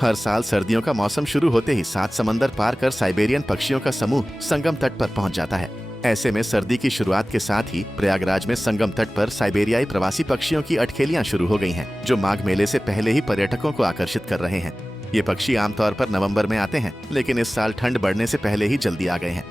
हर साल सर्दियों का मौसम शुरू होते ही 7 समंदर पार कर साइबेरियन पक्षियों का समूह संगम तट पर पहुंच जाता है। ऐसे में सर्दी की शुरुआत के साथ ही प्रयागराज में संगम तट पर साइबेरियाई प्रवासी पक्षियों की अठखेलियां शुरू हो गई हैं, जो माघ मेले से पहले ही पर्यटकों को आकर्षित कर रहे हैं। ये पक्षी आमतौर पर नवंबर में आते हैं, लेकिन इस साल ठंड बढ़ने से पहले ही जल्दी आ गए हैं।